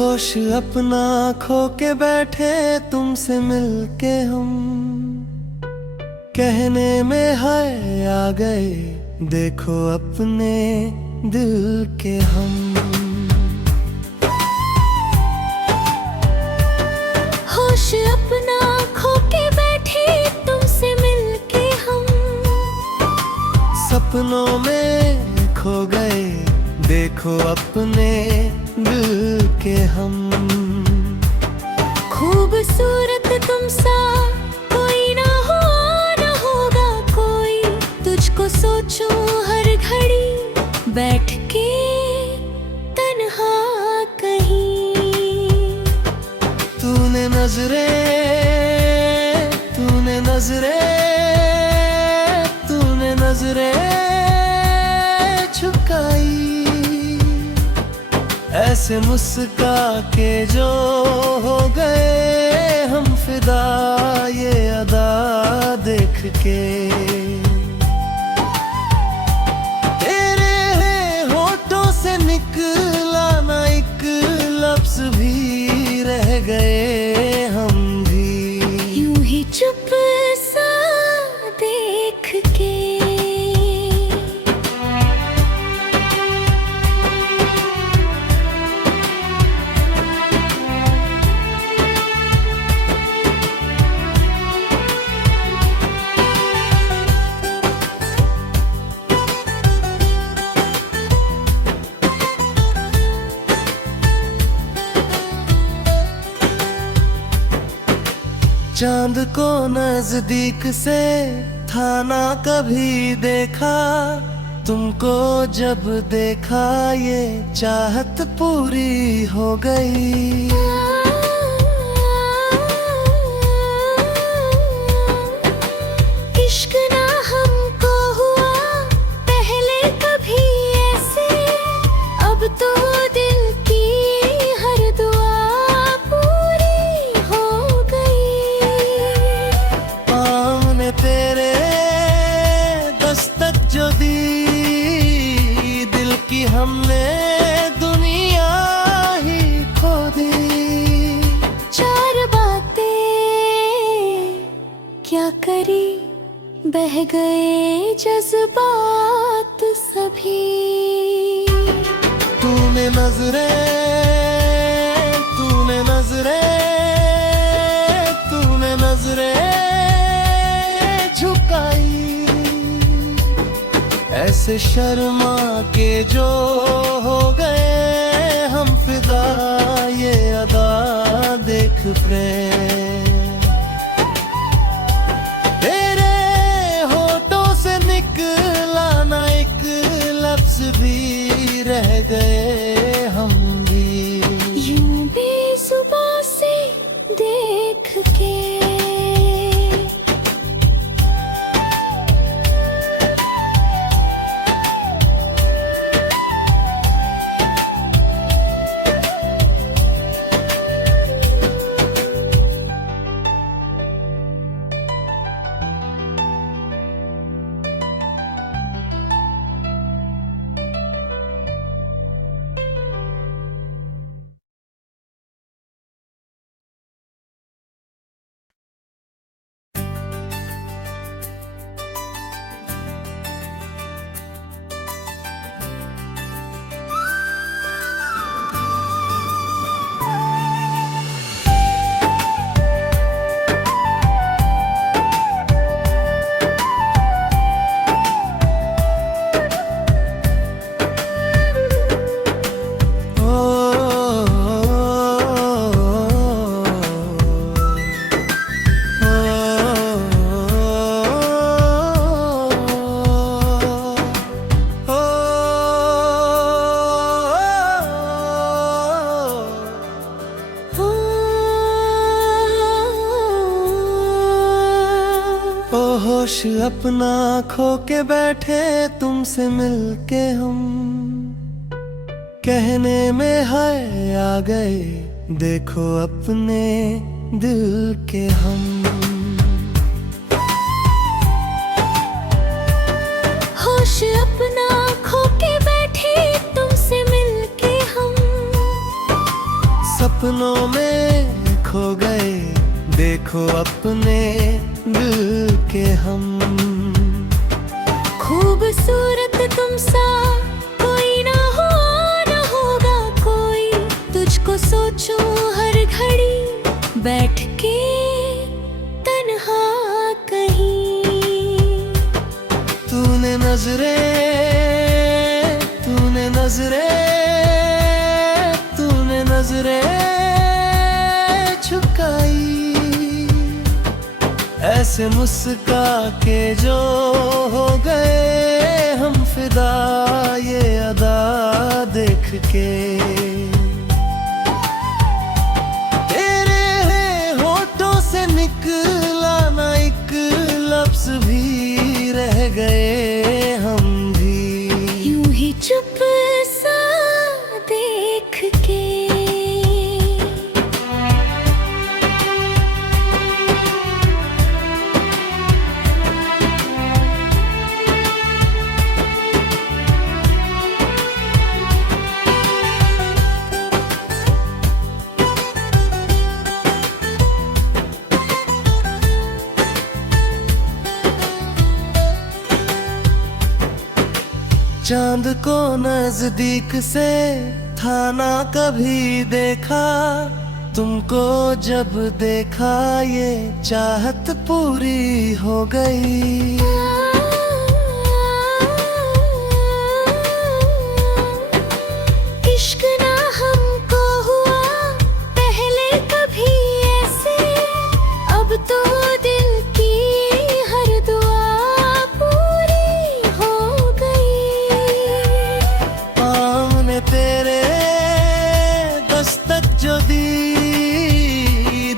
होश अपना खो के बैठे तुमसे मिलके हम, कहने में है आ गए देखो अपने दिल के हम। होश अपना खो के बैठे तुमसे मिलके हम, सपनों में खो गए देखो अपने दिल के हम। खूबसूरत तुम सा कोई ना हुआ ना होगा कोई, तुझको सोचूं हर घड़ी बैठ के तन्हा कहीं। तूने नजरे तूने नजरे तूने नजरे झुकाई, ऐसे मुस्का के जो हो गए हम फिदा ये अदा देख के। तेरे होठों से निकला ना एक लफ्ज भी, रह गए हम भी यूं ही चुप सा देख के। चांद को नजदीक से था ना कभी देखा, तुमको जब देखा ये चाहत पूरी हो गई। इश्क ना हमको हुआ पहले कभी ऐसे, अब तो दिल की हर दुआ पूरी हो गई। पाँव ने तेरे दस्तक जो दी, दिल की हमने दुनिया ही खो दी। चार बातें क्या करी, बह गए जज्बात सभी। तूने नजरे तूने नजरे तूने नजरे झुकाई, ऐसे शर्मा के जो हो गए हम फिदा ये अदा देख प्रेम। तेरे होठों से निकला ना एक लफ्ज भी, रह गए हम भी यूं बेजुबां से देख के। होश अपना खो के बैठे तुमसे मिलके हम, कहने में है आ गए देखो अपने दिल के हम। होश अपना खो के बैठे तुमसे मिलके हम, सपनों में खो गए, देखो अपने दिल के हम। खूबसूरत तुम सा कोई ना हो, ना होगा कोई, तुझको सोचूं हर घड़ी बैठ के तन्हा कहीं। तूने नजरे झुकाई, ऐसे मुस्का के जो हो गए हम फिदा, ये अदा देख के। तेरे होठों से निकला ना एक लफ्ज भी, रह गए हम भी यूं ही चुप सा देख के। चांद को नजदीक से था ना कभी देखा, तुमको जब देखा ये चाहत पूरी हो गई। इश्क ना हमको हुआ पहले कभी ऐसे, अब तो दिल की हर दुआ पूरी हो गई। पाँव ने तेरे दस्तक जो दी,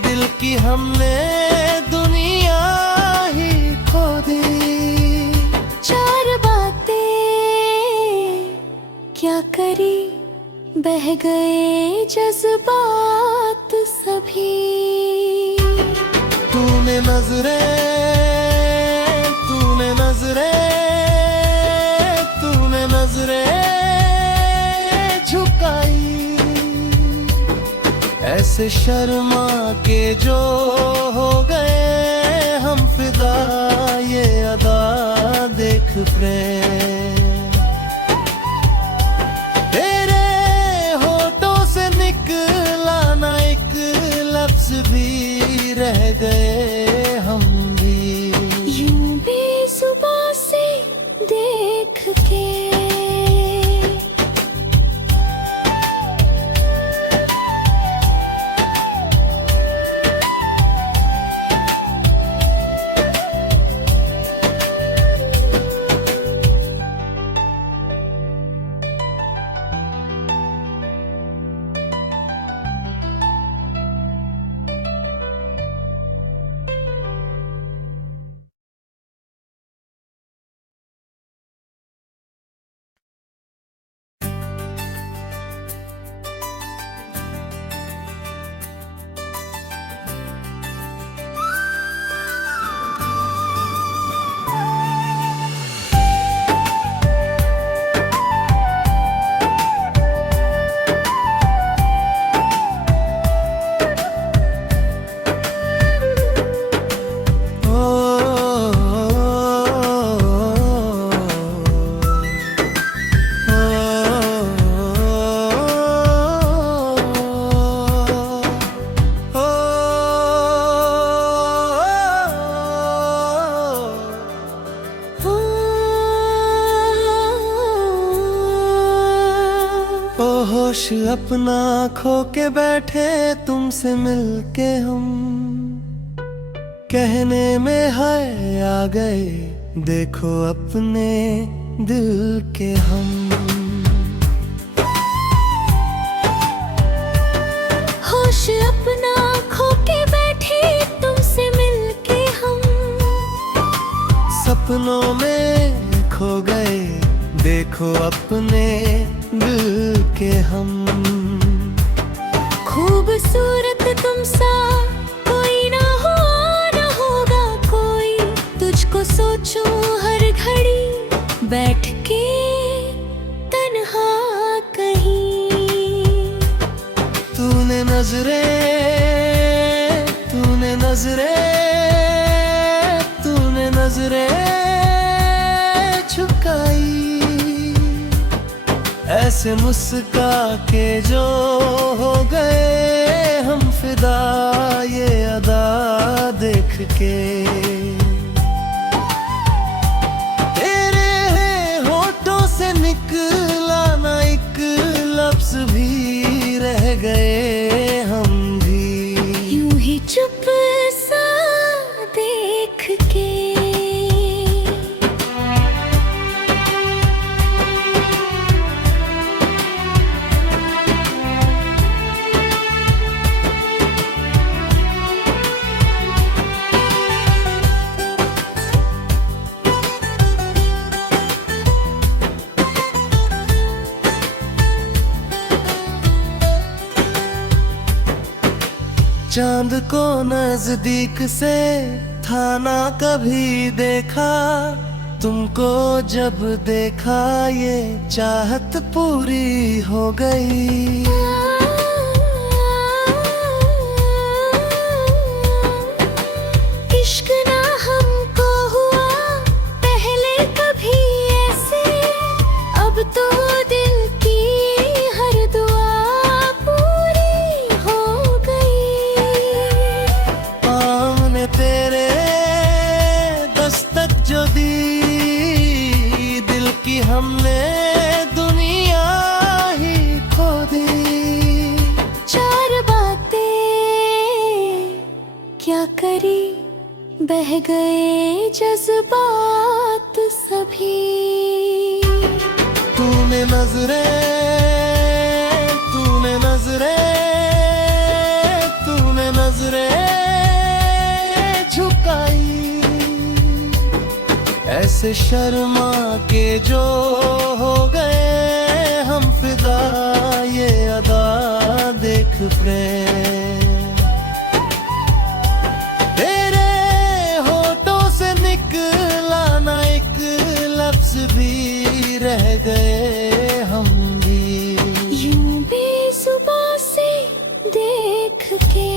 दिल की हमने दुनिया ही खो दी। चार बातें क्या करी, बह गए जज्बात सभी। तूने नजरे झुकाई, ऐसे शर्मा के जो हो गए हम फिदा, ये अदा देख प्रेम। तेरे होठों से निकला ना एक लफ्ज भी, रह गए हम भी यूं बेजुबां से देख के। होश अपना खो के बैठे तुमसे मिलके हम, कहने में है आ गए देखो अपने दिल के हम। होश अपना खो के बैठे तुमसे मिलके हम, सपनों में खो गए देखो अपने दिल के हम। खूबसूरत तुम सा कोई ना हो, ना होगा कोई, तुझको सोचूं हर घड़ी बैठ के तन्हा कहीं। तूने नजरें तूने नजरें झुकाई, ऐसे मुस्का के जो हो गए हम फिदा ये अदा देख के। तेरे होठों से निकला ना एक लफ्ज भी, रह गए हम भी यूं ही चुप सा देख के। चांद को नजदीक से था ना कभी देखा, तुमको जब देखा ये चाहत पूरी हो गई। इश्क ना हमको हुआ पहले कभी ऐसे, अब तो दिल की हर दुआ पूरी हो गई। आमने तेरे दस्तक जो दी, दिल की हमने दुनिया ही खो दी। चार बातें क्या करी, बह गए जज्बात सभी। तूने नजरें झुकाई, ऐसे शर्मा के जो हो गए हम फिदा ये अदा देख प्रेम। तेरे होठों से निकला ना एक लफ्ज भी, रह गए हम भी यूं बेजुबां से देख के।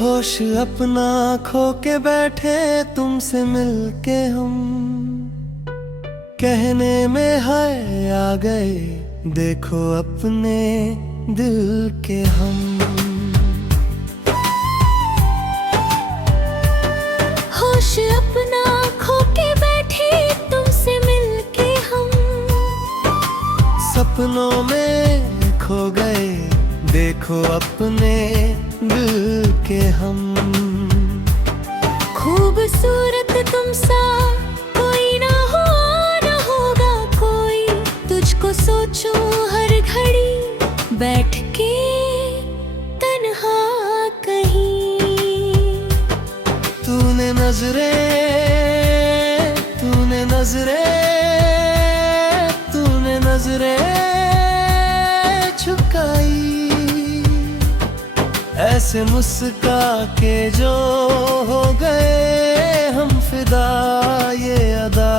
होश अपना खो के बैठे तुमसे मिलके हम, कहने में है आ गए देखो अपने दिल के हम। होश अपना खो के बैठे तुमसे मिलके हम, सपनों में खो गए देखो अपने दिल के हम। खूबसूरत तुम सा कोई ना होगा कोई, तुझको सोचूं हर घड़ी बैठ के तन्हा कहीं। तूने नजरें झुकाई, ऐसे मुस्का के जो हो गए हम फिदा ये अदा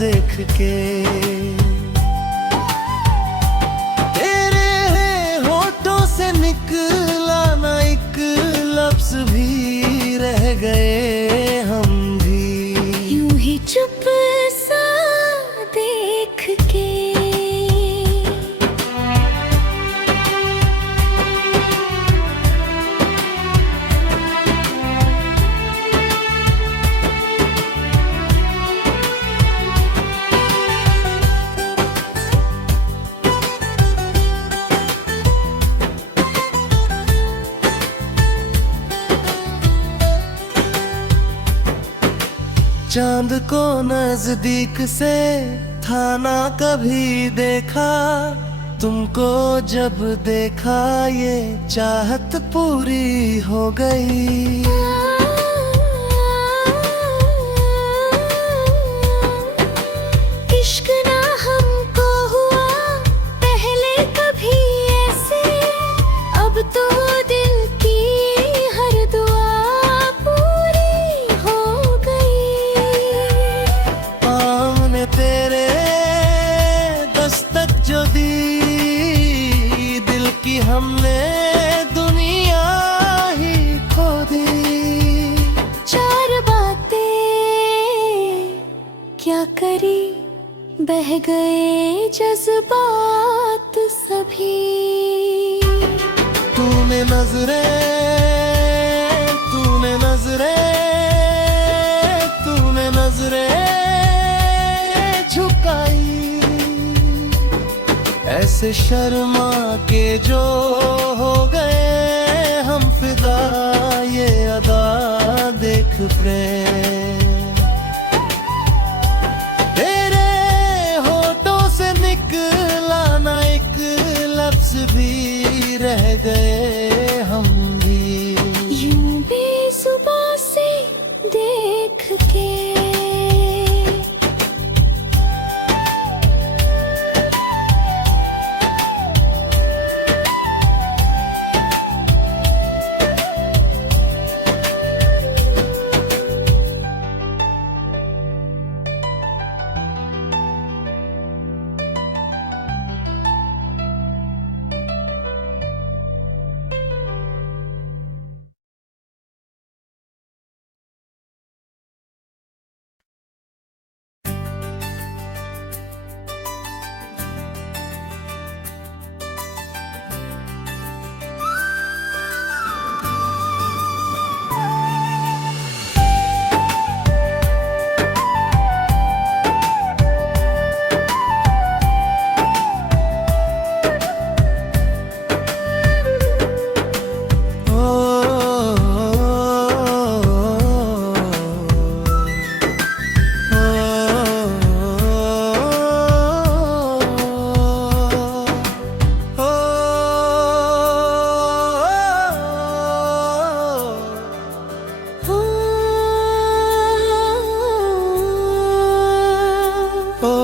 देख के। तेरे चांद को नजदीक से था ना कभी देखा, तुमको जब देखा ये चाहत पूरी हो गई। इश्क ना हमको हुआ पहले कभी ऐसे, अब तो दिल की हर दुआ पूरी हो गई। आमने तेरे दस्तक जो दी, दिल की हमने दुनिया ही खो दी। चार बातें क्या करी, बह गए जज्बात सभी। तूने नजरें, तूने नजरें, तूने नजरें झुकाई, ऐसे शर्मा के जो हो गए हम फिदा, ये अदा देख प्रेम तेरे होठों से निकला ना एक लफ्ज भी, रह गए हम भी यूं बेजुबां से देख के।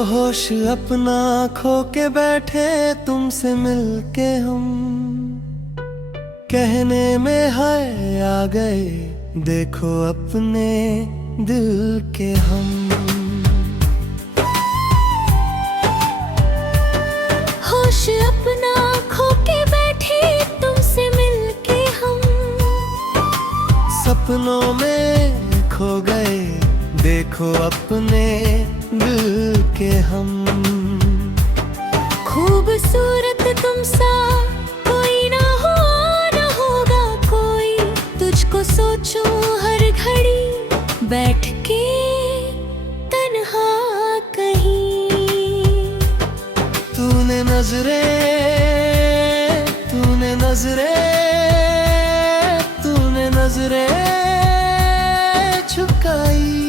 होश अपना खो के बैठे तुमसे मिलके हम, कहने में है आ गए देखो अपने दिल के हम। होश अपना खो के बैठे तुमसे मिलके हम, सपनों में खो गए देखो अपने दिल के हम। खूबसूरत तुम सा कोई ना हो, ना होगा कोई, तुझको सोचूं हर घड़ी बैठ के तन्हा कहीं। तूने नजरें, तूने नजरें, तूने नजरें झुकाई,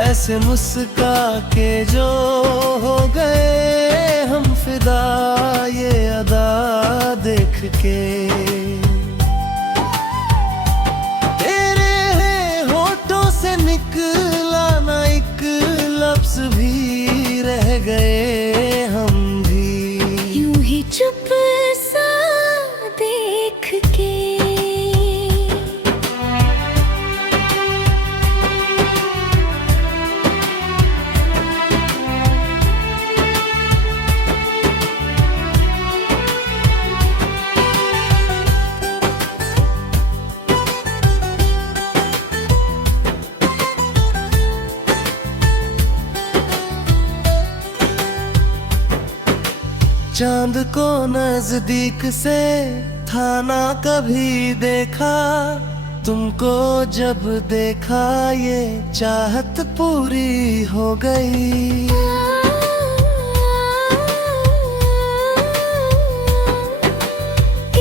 ऐसे मुस्का के जो हो गए हम फिदा, ये अदा देख के। तेरे होठों से निकला ना एक लफ्ज भी, रह गए हम भी यूं ही चुप सा देख के। चांद को नजदीक से था ना कभी देखा, तुमको जब देखा ये चाहत पूरी हो गई।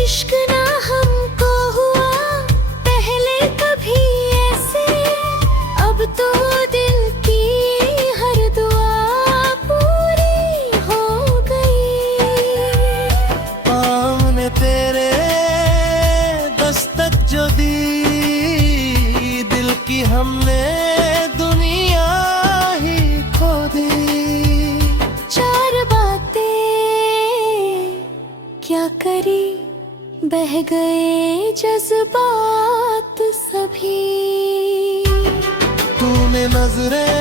इश्क ना हमको हुआ पहले कभी ऐसे, बह गए जज्बात सभी। तूने नजरें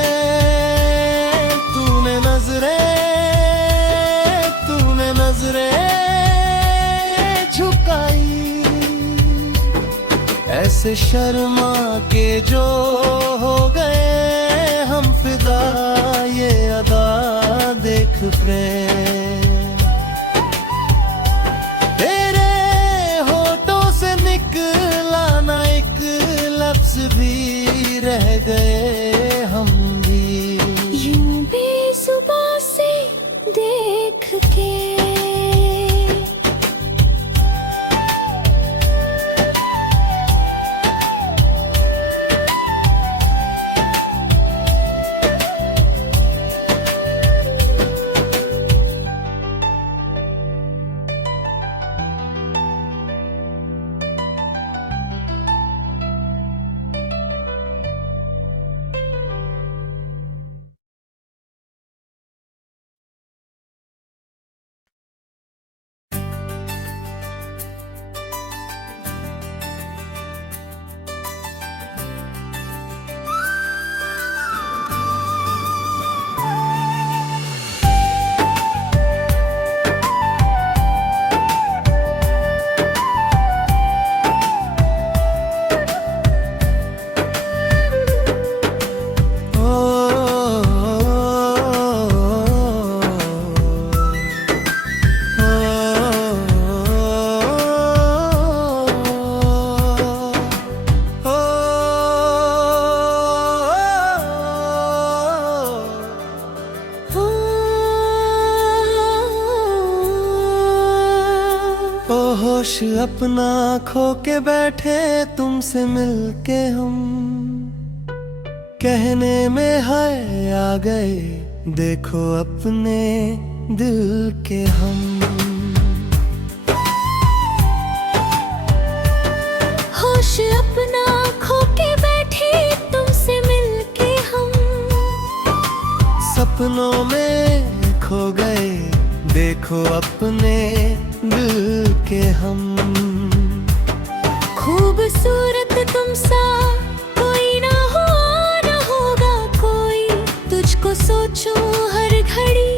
तूने नजरें तूने नजरें झुकाई, ऐसे शर्मा के जो हो गए हम फिदा, ये अदा देख प्रेम तेरे होठों से निकला ना एक लफ्ज भी, रह गए हम भी यूं बेजुबां से देख के। होश अपना खो के बैठे तुमसे मिलके हम, कहने में है आ गए देखो अपने दिल के हम। होश अपना खो के बैठे तुमसे मिलके हम, सपनों में खो गए देखो अपने दिल के हम। खूबसूरत तुम सा कोई ना हुआ ना होगा कोई, तुझको सोचूं हर घड़ी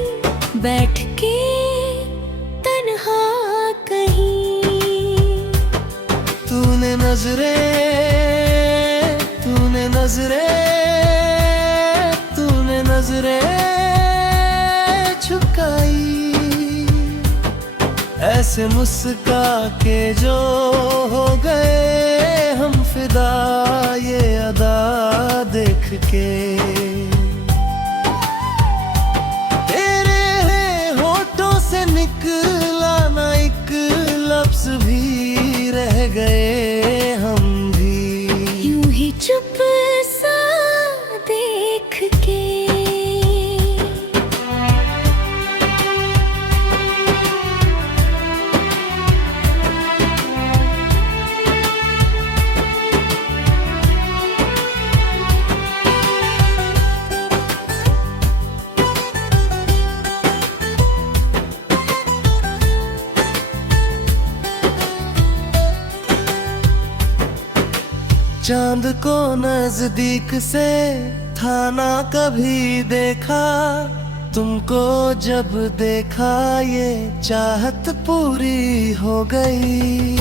बैठ के तन्हा कहीं। तूने नजरें तूने नजरें तूने नजरें झुकाई, ऐसे मुस्का के जो हो गए हम फिदा, ये अदा देख के। तेरे होठों से निकला ना एक लफ्ज भी, रह गए हम भी यूं ही चुप सा देख के। चांद को नजदीक से था ना कभी देखा, तुमको जब देखा ये चाहत पूरी हो गई।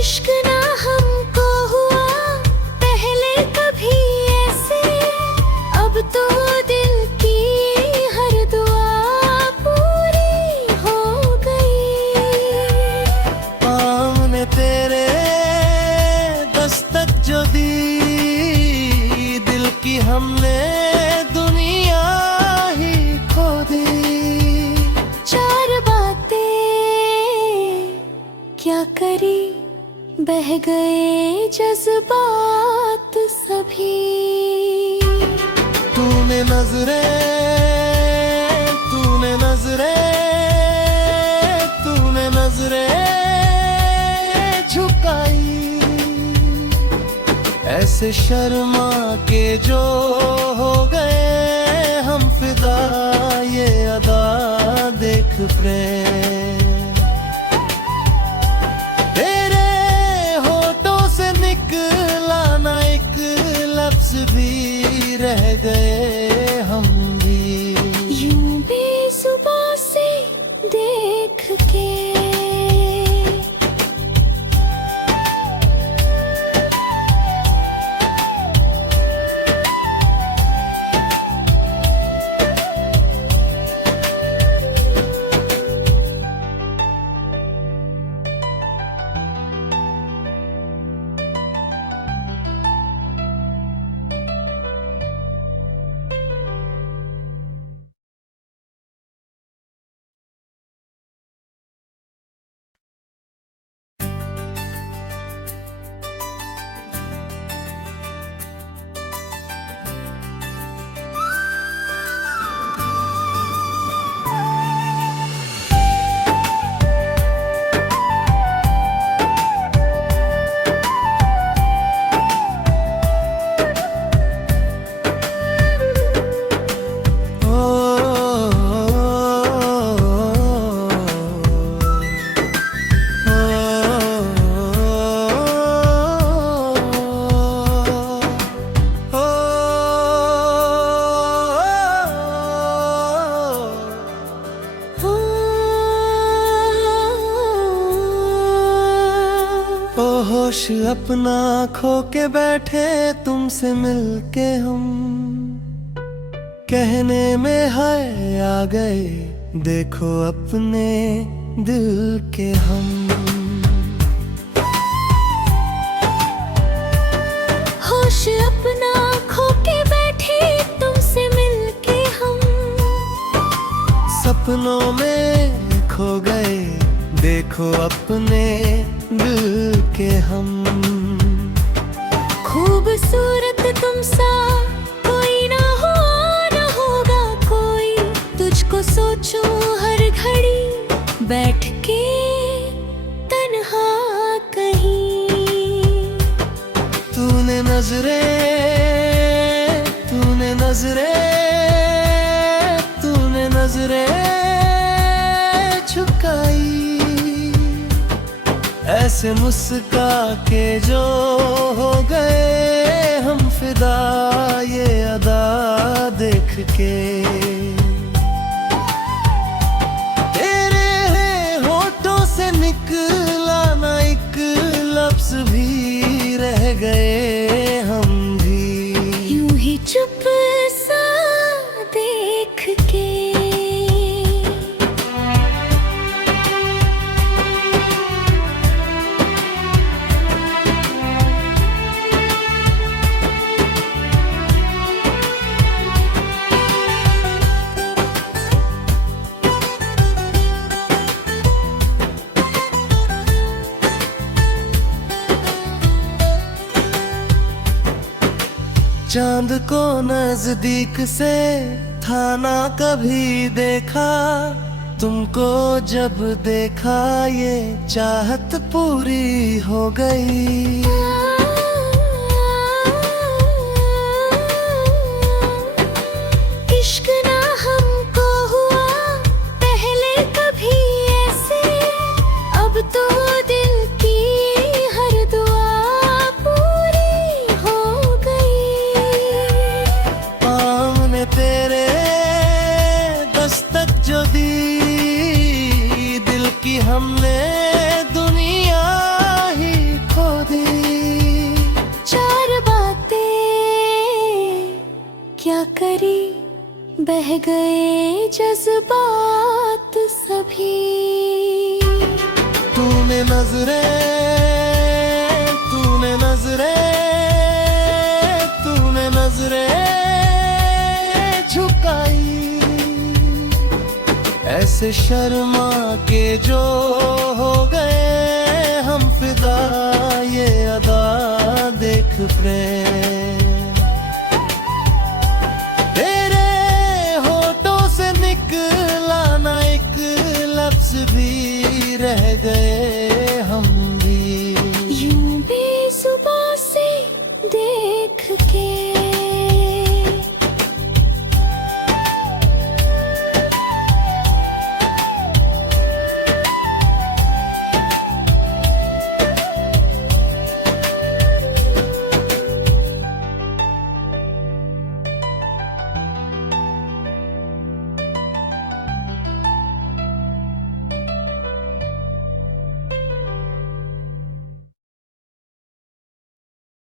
इश्क ना हमको हुआ पहले कभी ऐसे, अब तो दिल की हर दुआ पूरी हो गई। पाँव ने तेरे दस्तक जो दी, दिल की हमने दुनिया ही खो दी। चार बातें क्या करी, बह गए जज्बात सभी। तूने नजरें तूने नजरें तूने नजरें झुकाई, ऐसे शर्मा के जो हो गए हम फिदा, ये अदा प्रेम। तेरे होठों से निकला ना एक लफ्ज भी, रह गए हम भी यूं बेजुबां से देख के। होश अपना खो के बैठे तुमसे मिलके हम, कहने में है आ गए देखो अपने दिल के हम। होश अपना खो के बैठे तुमसे मिलके हम, सपनों में खो गए देखो अपने दिल के हम। खूबसूरत तुम सा कोई ना होगा कोई, तुझको सोचूं हर घड़ी बैठ के तन्हा कहीं। तूने नजरे झुकाई, ऐसे मुस्का के जो हो गए हम फिदा, ये अदा देख के। तेरे होठों से निकला ना एक लफ्ज भी, रह गए हम भी यूं ही चुप सा देख के। चांद को नजदीक से था ना कभी देखा, तुमको जब देखा ये चाहत पूरी हो गई। इश्क ना हमको हुआ पहले कभी ऐसे, अब तो दिल की हर दुआ पूरी हो गई। पाँव ने तेरे दस्तक जो दी, दिल की हमने दुनिया ही खो दी। चार बातें क्या करी, बह गए जज्बात सभी। तूने नजरे झुकाई, ऐसे शर्मा के जो हो गए हम फिदा, ये अदा देख प्रेम।